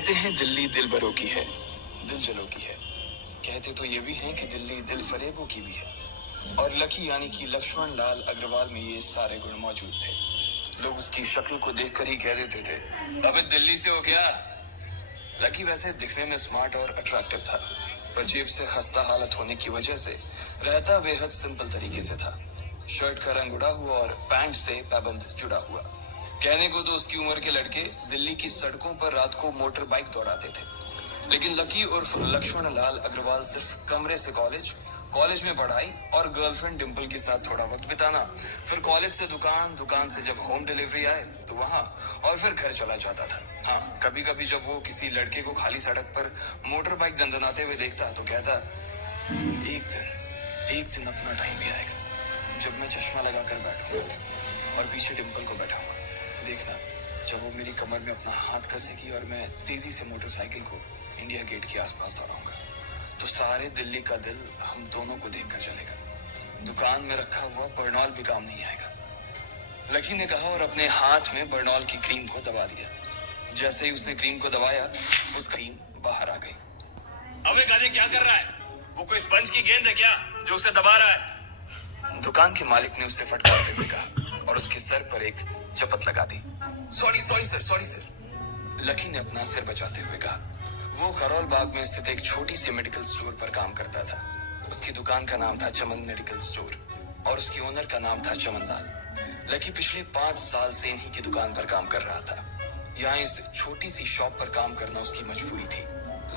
कहते हैं दिल्ली दिल भरों की है, दिल जलों की है। कहते तो ये भी हैं कि दिल्ली दिल फरेबों की भी है। और लकी यानी कि लक्ष्मण लाल अग्रवाल में ये सारे गुण मौजूद थे। लोग उसकी शक्ल को देखकर ही कह देते थे, अबे दिल्ली से हो क्या? लकी वैसे दिखने में स्मार्ट और अट्रैक्टिव था, पर जेब से खस्ता हालत होने की वजह से रहता बेहद सिंपल तरीके से था। शर्ट का रंग उड़ा हुआ और पैंट से पाबंद जुड़ा हुआ। कहने को तो उसकी उम्र के लड़के दिल्ली की सड़कों पर रात को मोटर बाइक दौड़ाते थे, लेकिन लकी उर्फ लक्ष्मण लाल अग्रवाल सिर्फ कमरे से कॉलेज में पढ़ाई और गर्लफ्रेंड डिंपल के साथ थोड़ा वक्त बिताना, फिर कॉलेज से दुकान, दुकान से जब होम डिलीवरी आए तो वहां, और फिर घर चला जाता था। हाँ, कभी कभी जब वो किसी लड़के को खाली सड़क पर मोटर बाइक दंदनाते हुए देखता तो कहता, एक दिन अपना टाइम भी आएगा जब मैं चश्मा लगाकर बैठूंगा और पीछे डिंपल को बैठाऊंगा। देखना, जब वो मेरी कमर में अपना हाथ कसेगी और मैं तेजी से मोटरसाइकिल को इंडिया गेट के आसपास दौड़ाऊंगा, तो सारे दिल्ली का दिल हम दोनों को देखकर चलेगा। दुकान में रखा हुआ बर्नॉल भी काम नहीं आएगा। लकी ने कहा और अपने हाथ में बर्नॉल की क्रीम को दबा दिया। जैसे ही उसने क्रीम को दबाया, उस क्रीम बाहर आ गई। अबे गाने क्या कर रहा है? वो कोई स्पंज की गेंद है क्या जो उसे दबा रहा है? दुकान के मालिक ने उसे फटकारते हुए कहा और उसके सर पर एक चपत लगा दी। Sorry sir. लकी ने अपना सिर बचाते हुए कहा। वो करोल बाग में स्थित एक छोटी सी मेडिकल स्टोर पर काम करता था। उसकी दुकान का नाम था चमन मेडिकल स्टोर और उसकी ओनर का नाम था चमन लाल। लकी पिछले 5 साल से इन्हीं की दुकान पर काम कर रहा था। यहाँ इस छोटी सी शॉप पर काम करना उसकी मजबूरी थी।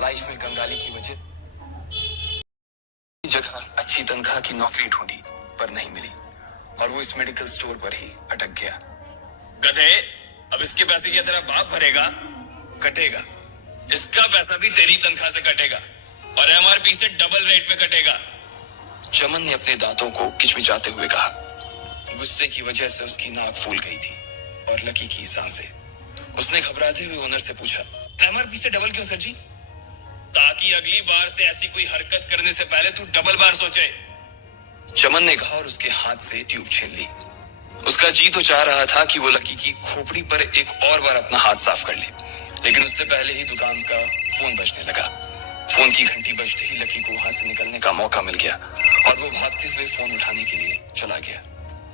लाइफ में कंगाली की वजह जगह अच्छी तनख्वाह की नौकरी ढूंढी पर नहीं मिली और वो इस मेडिकल स्टोर पर ही अटक गया। गधे, अब इसके पैसे क्या तेरा बाप भरेगा? कटेगा। इसका पैसा भी तेरी तनख्वाह से कटेगा और एमआरपी से डबल रेट पे कटेगा। चमन ने अपने दांतों को किचमिचाते हुए कहा। गुस्से की वजह से उसकी नाक फूल गई थी और लकी की सांसें। उसने घबराते हुए ओनर से पूछा, एमआरपी से डबल क्यों सर जी? ताकि अगली बार से ऐसी कोई हरकत करने से पहले तू डबल बार सोचे। चमन ने कहा और उसके हाथ से ट्यूब छीन ली। उसका जी तो चाह रहा था कि वो लकी की खोपड़ी पर एक और बार अपना हाथ साफ कर ले, लेकिन उससे पहले ही दुकान का फोन बजने लगा। फोन की घंटी बजते ही लकी को वहां से निकलने का मौका मिल गया और वो भागते हुए फोन उठाने के लिए चला गया।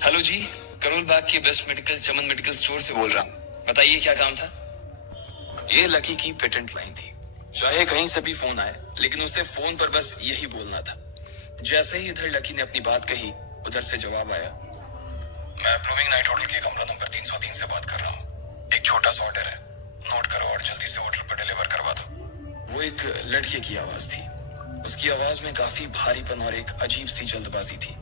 हेलो जी, करोल बाग के बेस्ट मेडिकल चमन मेडिकल स्टोर से बोल रहा हूँ, बताइए क्या काम था? ये लकी की पेटेंट लाइन थी। चाहे कहीं से भी फोन आए, लेकिन उसे फोन पर बस यही बोलना था। जैसे ही इधर लकी ने अपनी बात कही, उधर से जवाब आया, मैं ब्लूमिंग नाइट होटल के कमरा नंबर 303 से बात कर रहा हूँ। एक छोटा सा ऑर्डर है, नोट करो और जल्दी से होटल पर डिलीवर करवा दो। वो एक लड़के की आवाज थी। उसकी आवाज में काफी भारीपन और एक अजीब सी जल्दबाजी थी।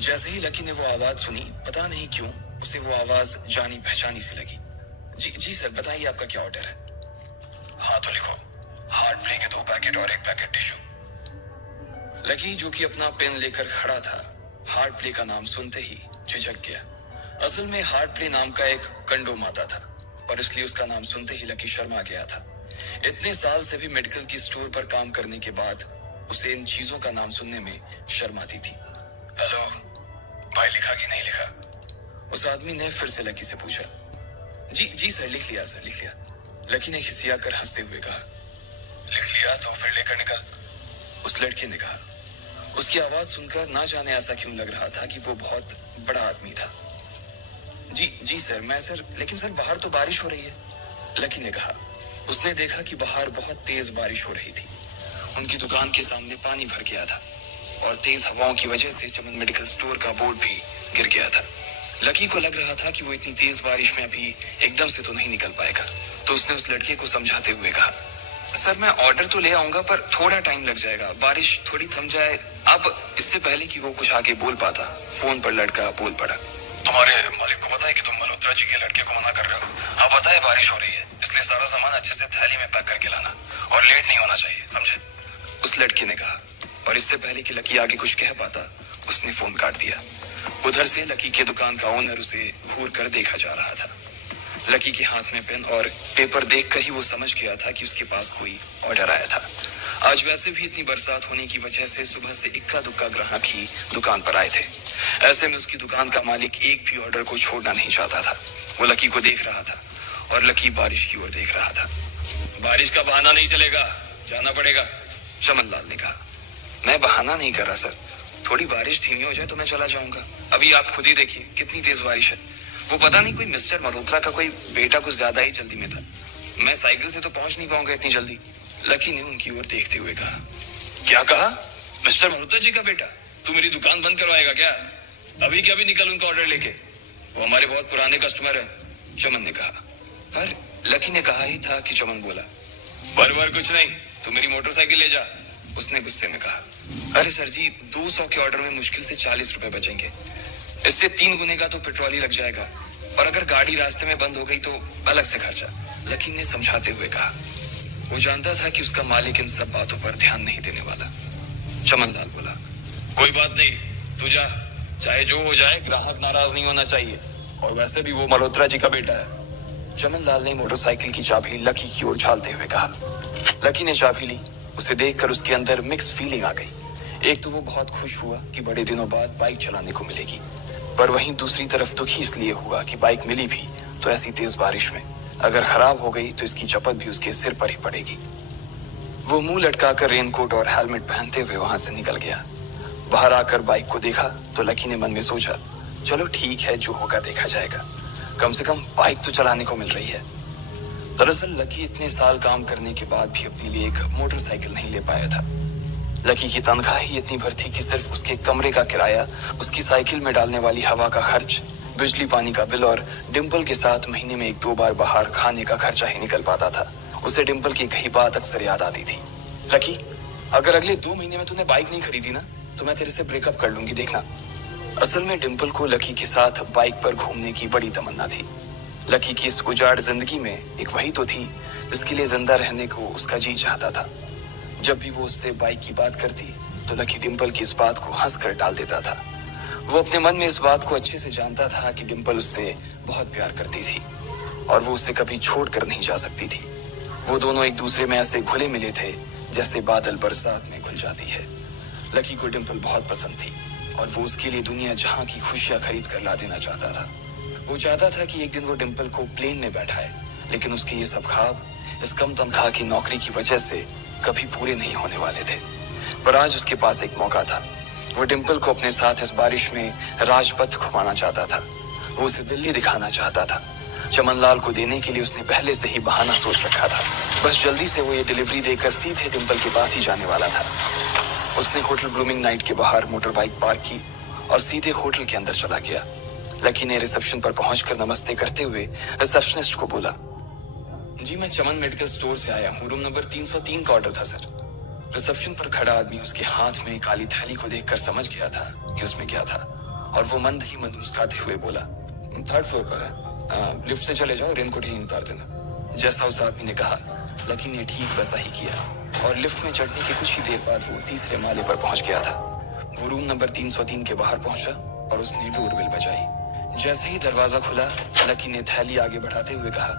जैसे ही लकी ने वो आवाज सुनी, पता नहीं क्यों उसे वो आवाज जानी पहचानी सी लगी। जी सर, बताइए आपका क्या ऑर्डर है? हाँ तो लिखो, हार्ट प्ले के 2 पैकेट और 1 पैकेट टिश्यू। लकी, जो कि अपना पेन लेकर खड़ा था, हार्ट प्ले का नाम सुनते ही झिझक गया। असल में हार्ट प्ले नाम का एक कंडोम आता था और इसलिए उसका नाम सुनते ही लकी शर्मा गया था। इतने साल से भी मेडिकल की स्टोर पर काम करने के बाद उसे इन चीजों का नाम सुनने में शर्म आती थी। हेलो भाई, लिखा कि नहीं लिखा? उस आदमी ने फिर से लकी से पूछा। जी सर, लिख लिया सर, लिख लिया। लकी ने खिसिया कर हंसते हुए कहा। लिख लिया तो फिर लेकर निकल, उस लड़के ने कहा। उसकी आवाज सुनकर ना जाने ऐसा क्यों लग रहा था कि वो बहुत बड़ा आदमी था। जी सर, लेकिन सर बाहर तो बारिश हो रही है, लकी ने कहा। उसने देखा कि बाहर बहुत तेज बारिश हो रही थी। उनकी दुकान के सामने पानी भर गया था और तेज हवाओं की वजह से चमन मेडिकल स्टोर का बोर्ड भी गिर गया था। लकी को लग रहा था कि वो इतनी तेज बारिश में अभी एकदम से तो नहीं निकल पाएगा, तो उसने उस लड़के को समझाते हुए कहा, सर मैं ऑर्डर तो ले आऊंगा पर थोड़ा टाइम लग जाएगा, बारिश थोड़ी थम जाए। अब इससे पहले कि वो कुछ आगे बोल पाता, फोन पर लड़का बोल पड़ा। तुम्हारे मालिक को पता है कि तुम मल्होत्रा जी के लड़के को मना कर रहे हो? हाँ पता है, बारिश हो रही है, इसलिए सारा सामान अच्छे से थैली में पैक करके लाना और लेट नहीं होना चाहिए, समझे? उस लड़के ने कहा और इससे पहले कि लकी आगे कुछ कह पाता, उसने फोन काट दिया। उधर से लकी के दुकान का ओनर उसे घूर कर देखा जा रहा था। लकी के हाथ में पेन और पेपर देखकर ही वो समझ गया था कि उसके पास कोई ऑर्डर आया था। आज वैसे भी इतनी बरसात होने की वजह से सुबह से इक्का दुक्का ग्राहक ही दुकान पर आए थे। ऐसे में उसकी दुकान का मालिक एक भी ऑर्डर को छोड़ना नहीं चाहता था। वो लकी को देख रहा था और लकी बारिश की ओर देख रहा था। बारिश का बहाना नहीं चलेगा, जाना पड़ेगा। चमनलाल ने कहा, मैं बहाना नहीं कर रहा सर, थोड़ी बारिश धीमी हो जाए तो मैं चला जाऊंगा। अभी आप खुद ही देखिए कितनी तेज बारिश है। वो पता नहीं कोई मिस्टर मल्होत्रा का कोई बेटा कुछ ज्यादा ही जल्दी में था। मैं साइकिल से तो पहुंच नहीं पाऊंगा इतनी जल्दी। लकी ने उनकी ओर देखते हुए कहा। क्या कहा? मिस्टर मल्होत्रा जी का बेटा? तू मेरी दुकान बंद करवाएगा क्या? अभी क्या भी निकल उनका ऑर्डर लेके, वो हमारे बहुत पुराने कस्टमर है। चमन ने कहा। पर लकी ने कहा ही था कि चमन बोला, वर कुछ नहीं, तू मेरी मोटरसाइकिल ले जा। उसने गुस्से में कहा, अरे सर जी, 200 के ऑर्डर में मुश्किल से 40 रुपए बचेंगे, इससे 3 गुने का तो पेट्रोल ही लग जाएगा, और अगर गाड़ी रास्ते में बंद हो गई तो अलग से खर्चा। लकी ने समझाते हुए कहा। वो जानता था कि उसका मालिक इन सब बातों पर ध्यान नहीं देने वाला। चमनलाल बोला, कोई बात नहीं, तू जा, चाहे जो हो जाए ग्राहक नाराज नहीं होना चाहिए, और वैसे भी वो मल्होत्रा जी का बेटा है। चमनलाल ने मोटरसाइकिल की चाबी लकी की ओर उछालते हुए कहा। लकी ने चाबी ली। उसे देखकर उसके अंदर मिक्स फीलिंग आ गई। एक तो वो बहुत खुश हुआ कि बड़े दिनों बाद बाइक चलाने को मिलेगी, पर वहीं दूसरी तरफ दुखी इसलिए हुआ कि बाइक मिली भी तो ऐसी तेज बारिश में, अगर खराब हो गई तो इसकी चपत भी उसके सिर पर ही पड़ेगी। वो मुंह लटकाकर रेनकोट और हेलमेट पहनते हुए वहां से निकल गया। बाहर आकर बाइक को देखा तो लकी ने मन में सोचा, चलो ठीक है, जो होगा देखा जाएगा, कम से कम बाइक तो चलाने को मिल रही है। दरअसल लकी इतने साल काम करने के बाद भी अपने लिए एक मोटरसाइकिल नहीं ले पाया था। लकी की तनख्वाह ही इतनी भर थी कि सिर्फ उसके कमरे का किराया, उसकी साइकिल में डालने वाली हवा का खर्च, बिजली पानी का बिल और डिम्पल के साथ महीने में 1-2 बार बाहर खाने का खर्चा ही निकल पाता था। उसे डिम्पल की कही बात अक्सर याद आती थी। लकी, अगर अगले 2 महीने में तूने बाइक नहीं खरीदी ना तो मैं तेरे से ब्रेकअप कर लूंगी, देखना। असल में डिम्पल को लकी के साथ बाइक पर घूमने की बड़ी तमन्ना थी। लकी की इस उजाड़ जिंदगी में एक वही तो थी जिसके लिए जिंदा रहने को उसका जी चाहता था। जब भी वो उससे बाइक की बात करती तो लकी डिम्पल की इस बात को हंस कर टाल देता था। वो अपने मन में इस बात को अच्छे से जानता था कि डिम्पल उससे बहुत प्यार करती थी और वो उससे कभी छोड़ कर नहीं जा सकती थी। वो दोनों एक दूसरे में ऐसे घुले मिले थे जैसे बादल बरसात में घुल जाती है। लकी को डिम्पल बहुत पसंद थी और वो उसके लिए दुनिया जहां की खुशियां खरीद कर ला देना चाहता था। वो चाहता था कि एक दिन वो डिम्पल को प्लेन में बैठाए, लेकिन उसके ये सब ख्वाब इस कम तनख्वाह की नौकरी की वजह से कभी पूरे नहीं होने वाले थे। पर आज उसके पास एक मौका था। वो डिम्पल को अपने साथ इस बारिश में राजपथ घुमाना चाहता था। वो उसे दिल्ली दिखाना चाहता था। चमनलाल को देने के लिए उसने पहले से ही बहाना सोच रखा था। बस जल्दी से वो ये डिलीवरी देकर सीधे डिम्पल के पास ही जाने वाला था। उसने होटल ब्लूमिंग नाइट के बाहर मोटर बाइक पार्क की और सीधे होटल के अंदर चला गया। लकी ने रिसेप्शन पर पहुंचकर नमस्ते करते हुए रिसेप्शनिस्ट को बोला, जी मैं चमन मेडिकल स्टोर से आया हूँ, रूम नंबर 303 का ऑर्डर था सर। रिसेप्शन पर खड़ा आदमी उसके हाथ में काली थैली को देखकर समझ गया था कि उसमें क्या था और वो मंद ही मंद मुस्कुराते हुए बोला, 3rd फ्लोर पर है, लिफ्ट से चले जाओ, रेनकोट ही उतार देना। जैसा उस आदमी ने कहा लकी ने ठीक वैसा ही किया और लिफ्ट में चढ़ने के कुछ ही देर बाद वो 3रे माले पर पहुंच गया था। वो रूम नंबर 303 के बाहर पहुंचा और उसने डोरबेल बजाई। जैसे ही दरवाजा खुला लकी ने थैली आगे बढ़ाते हुए कहा,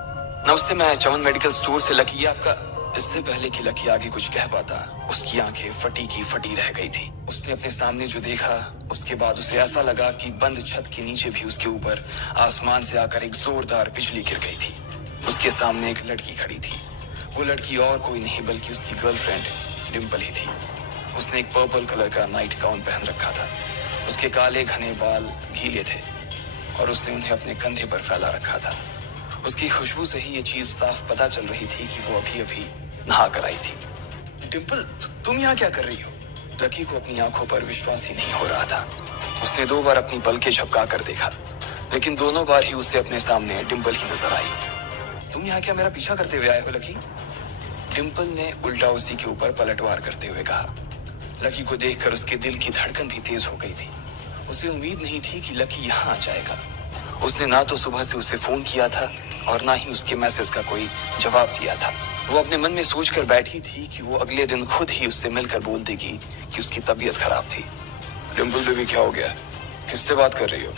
नमस्ते, मैं चमन मेडिकल स्टोर से लकी, आपका। इससे पहले कि लकी आगे कुछ कह पाता उसकी आंखें फटी की फटी रह गई थी। उसने अपने सामने जो देखा उसके बाद उसे ऐसा लगा कि बंद छत के नीचे भी उसके ऊपर आसमान से आकर एक जोरदार बिजली गिर गई थी। उसके सामने एक लड़की खड़ी थी। वो लड़की और कोई नहीं बल्कि उसकी गर्लफ्रेंड डिम्पल ही थी। उसने एक पर्पल कलर का नाइट गाउन पहन रखा था। उसके काले घने बाल गीले थे और उसने उन्हें अपने कंधे पर फैला रखा था। उसकी खुशबू से ही ये चीज साफ पता चल रही थी कि वो अभी अभी नहा कर आई थी। डिम्पल, तुम यहाँ क्या कर रही हो? लकी को अपनी आंखों पर विश्वास ही नहीं हो रहा था। उसने 2 बार अपनी पलकें झपका कर देखा, लेकिन दोनों बार ही उसे अपने सामने डिम्पल ही नजर आई। तुम यहाँ क्या मेरा पीछा करते हुए आए हो लकी? डिम्पल ने उल्टा उसी के ऊपर पलटवार करते हुए कहा। लकी को देखकर उसके दिल की धड़कन भी तेज हो गई थी। उसे उम्मीद नहीं थी कि लकी यहाँ आ जाएगा। उसने ना तो सुबह से उसे फोन किया था और ना ही उसके मैसेज का कोई जवाब दिया था। वो अपने मन में सोचकर बैठी थी कि वो अगले दिन खुद ही उससे मिलकर बोल देगी कि उसकी तबीयत खराब थी। डिम्पल बेबी, क्या हो गया? किससे बात कर रही हो?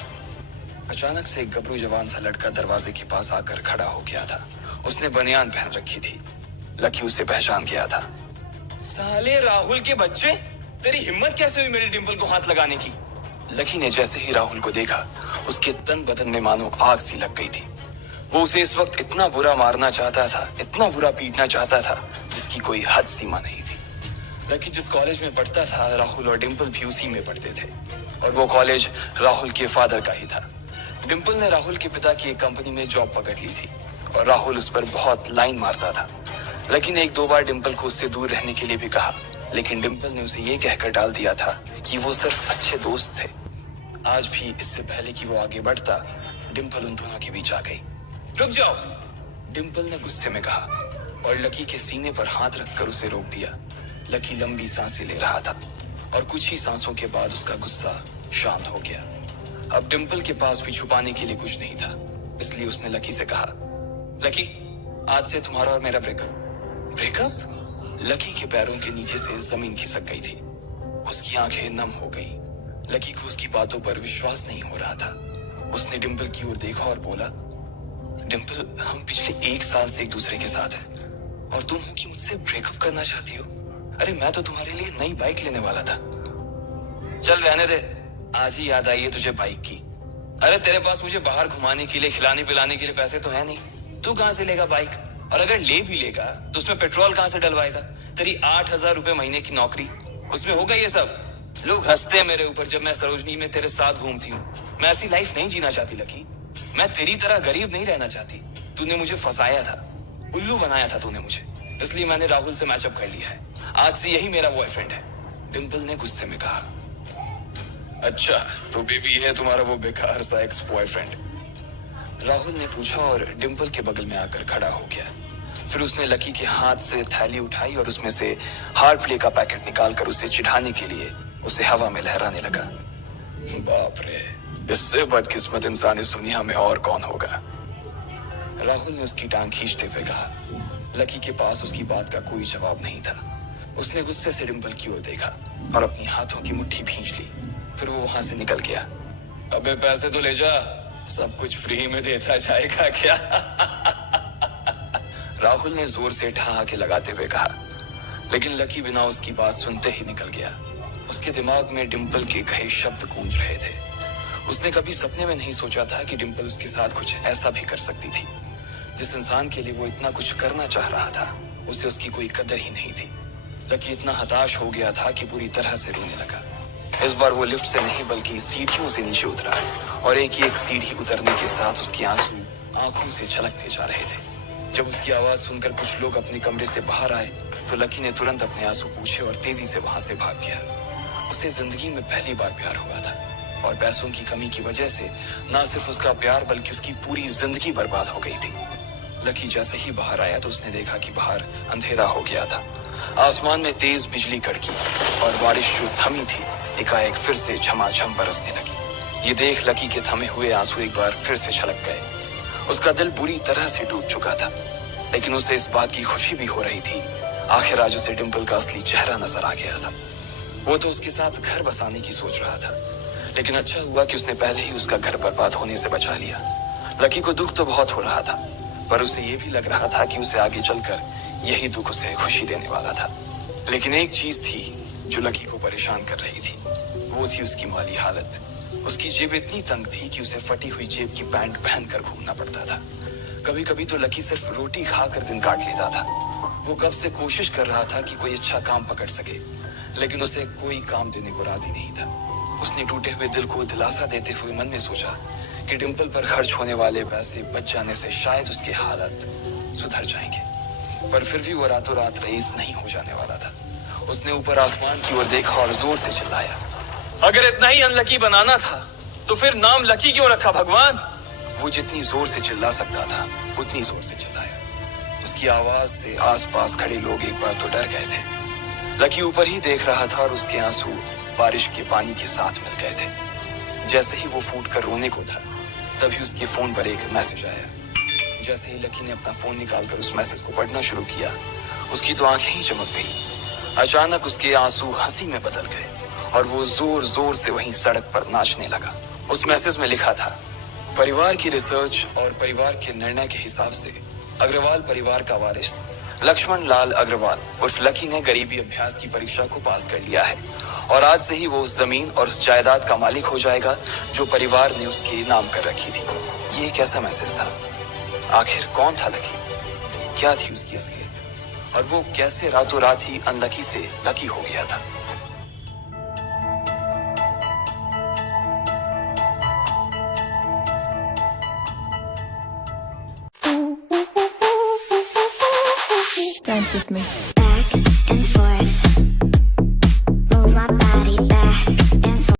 अचानक से एक गबरू जवान सा लड़का दरवाजे के पास आकर खड़ा हो गया था। उसने बनियान पहन रखी थी। लकी उसे पहचान गया था। साले राहुल के बच्चे, तेरी हिम्मत कैसे हुई मेरी डिम्पल को हाथ लगाने की? लकी ने जैसे ही राहुल को देखा उसके तन बदन में मानो आग सी लग गई थी। वो उसे इस वक्त इतना बुरा मारना चाहता था, इतना बुरा पीटना चाहता था, जिसकी कोई हद सीमा नहीं थी। लकी जिस कॉलेज में पढ़ता था, राहुल और डिंपल भी उसी में पढ़ते थे, और वो कॉलेज राहुल के फादर का ही था। डिंपल ने राहुल के पिता की एक कंपनी में जॉब पकड़ ली थी, और राहुल उस पर बहुत लाइन मारता था। लकी ने एक दो बार डिंपल को उससे दूर रहने के लिए भी कहा, लेकिन डिंपल ने उसे ये कहकर डाल दिया था कि वो सिर्फ अच्छे दोस्त थे। आज भी इससे पहले कि वो आगे बढ़ता, डिंपल उन दोनों के बीच आ गई। रुक जाओ, डिंपल ने गुस्से में कहा, और लकी के सीने पर हाथ रखकर उसे रोक दिया। लकी लंबी सांसें ले रहा था, और कुछ ही सांसों के बाद उसका गुस्सा शांत हो गया। अब डिंपल के पास भी छुपाने के लिए कुछ नहीं था, इसलिए उसने लकी से कहा, लकी, आज से तुम्हारा और मेरा ब्रेकअप। ब्रेकअप? लकी के पैरों के नीचे से जमीन खिसक गई थी। उसकी आंखें नम हो गई। लकी को उसकी बातों पर विश्वास नहीं हो रहा था। उसने डिंपल की ओर देखा और बोला, डिंपल, हम पिछले 1 साल से एक दूसरे के साथ हैं, और तुम हो कि मुझसे ब्रेकअप करना चाहती हो? अरे मैं तो तुम्हारे लिए नई बाइक लेने वाला था। चल रहने दे, आज ही याद आई है तुझे बाइक की। अरे तेरे पास मुझे बाहर घुमाने के लिए, खिलाने पिलाने के लिए पैसे तो है नहीं, तू कहां से लेगा बाइक? और अगर ले भी लेगा तो उसमें पेट्रोल कहां से डलवाएगा? तेरी 8,000 रुपए महीने की नौकरी, उसमें होगा ये सब? लोग हंसते हैं मेरे ऊपर जब मैं सरोजनी में तेरे साथ घूमती हूँ। मैं ऐसी लाइफ नहीं जीना चाहती लकी। मैं तेरी तरह गरीब नहीं रहना चाहती। तूने मुझे फंसाया था, उल्लू बनाया था तूने मुझे, इसलिए मैंने राहुल से मैचअप कर लिया है। आज से यही मेरा बॉयफ्रेंड है, डिंपल ने गुस्से में कहा। अच्छा, तो बेबी है तुम्हारा वो बेकार सा एक्स बॉयफ्रेंड? राहुल ने पूछा और डिंपल के बगल में आकर खड़ा हो गया। फिर उसने लकी के हाथ से थैली उठाई और उसमें से हार्ड प्ले का पैकेट निकालकर उसे चिढ़ाने के लिए उसे हवा में लहराने लगा। बाप रे, इससे बदकिस्मत इंसान इस दुनिया में और कौन होगा? राहुल ने उसकी टांग खींचते हुए कहा। लकी के पास उसकी बात का कोई जवाब नहीं था। उसने गुस्से से डिंपल की ओर देखा और अपनी हाथों की मुट्ठी भींच ली। फिर वो वहां से निकल गया। अबे पैसे तो ले जा, सब कुछ फ्री में देता जाएगा क्या? राहुल ने जोर से ठहाके लगाते हुए कहा, लेकिन लकी बिना उसकी बात सुनते ही निकल गया। उसके दिमाग में डिंपल के कहे शब्द गूंज रहे थे। उसने कभी सपने में नहीं सोचा था कि डिंपल उसके साथ कुछ ऐसा भी कर सकती थी। जिस इंसान के लिए वो इतना कुछ करना चाह रहा था, उसे उसकी कोई कदर ही नहीं थी। लकी इतना हताश हो गया था कि पूरी तरह से रोने लगा। इस बार वो लिफ्ट से नहीं बल्कि सीढ़ियों से नीचे उतरा, और एक ही एक सीढ़ी उतरने के साथ उसके आंसू आंखों से छलकते जा रहे थे। जब उसकी आवाज सुनकर कुछ लोग अपने कमरे से बाहर आए तो लकी ने तुरंत अपने आंसू पूछे और तेजी से वहां से भाग गया। उसे जिंदगी में पहली बार प्यार हुआ था, और पैसों की कमी की वजह से न सिर्फ उसका प्यार बल्कि उसकी पूरी जिंदगी बर्बाद हो गई थी। लकी जैसे ही बाहर आया तो उसने देखा कि बाहर अंधेरा हो गया था। आसमान में तेज बिजली कड़की और बारिश जो थमी थी एकाएक फिर से झमाझम बरसने लगी। ये देख लकी के थमे हुए आंसू एक बार फिर से छलक गए। उसका दिल बुरी तरह से टूट चुका था, लेकिन उसे इस बात की खुशी भी हो रही थी। आखिर आज उसे डिंपल का असली चेहरा नजर आ गया था। वो तो उसके साथ घर बसाने की सोच रहा था, लेकिन अच्छा हुआ कि उसने पहले ही उसका घर बर्बाद होने से बचा लिया। लकी को दुख तो बहुत हो रहा था, पर उसे ये भी लग रहा था कि उसे आगे चलकर यही दुख उसे खुशी देने वाला था। लेकिन एक चीज थी जो लकी को परेशान कर रही थी, वो थी उसकी माली हालत। उसकी जेब इतनी तंग थी कि उसे फटी हुई जेब की पैंट पहनकर घूमना पड़ता था। कभी कभी तो लकी सिर्फ रोटी खाकर दिन काट लेता था। वो कब से कोशिश कर रहा था कि कोई अच्छा काम पकड़ सके, लेकिन उसे कोई काम देने को राजी नहीं था। उसने टूटे हुए दिल को दिलासा देते हुए मन में सोचा कि डिंपल पर खर्च होने वाले पैसे बच जाने से शायद उसकी हालत सुधर जाएंगे, पर फिर भी वो रातों रात रईस नहीं हो जाने वाला था। उसने ऊपर आसमान की ओर देखा और जोर से चिल्लाया, अगर इतना ही अनलकी बनाना था तो फिर नाम लकी क्यों रखा भगवान? वो जितनी जोर से चिल्ला सकता था उतनी जोर से चिल्लाया। उसकी आवाज से आसपास खड़े लोग एक बार तो डर गए थे। लकी ऊपर ही देख रहा था और उसके आंसू बारिश के पानी के साथ मिल गए थे। जैसे ही वो फूट कर रोने को था, तभी उसके फोन पर एक मैसेज आया। जैसे ही लकी ने अपना फोन निकालकर उस मैसेज को पढ़ना शुरू किया, उसकी तो आंखें ही चमक गई। अचानक उसके आंसू हंसी में बदल गए और वो जोर जोर से वहीं सड़क पर नाचने लगा। उस मैसेज में लिखा था, परिवार की रिसर्च और परिवार के निर्णय के हिसाब से अग्रवाल परिवार का वारिस लक्ष्मण लाल अग्रवाल उर्फ लकी ने गरीबी अभ्यास की परीक्षा को पास कर लिया है, और आज से ही वो उस जमीन और उस जायदाद का मालिक हो जाएगा जो परिवार ने उसके नाम कर रखी थी। ये कैसा मैसेज था? आखिर कौन था लकी, क्या थी उसकी असलियत, और वो कैसे रातों रात ही अनलकी से लकी हो गया था। Dance with me. Back and forth.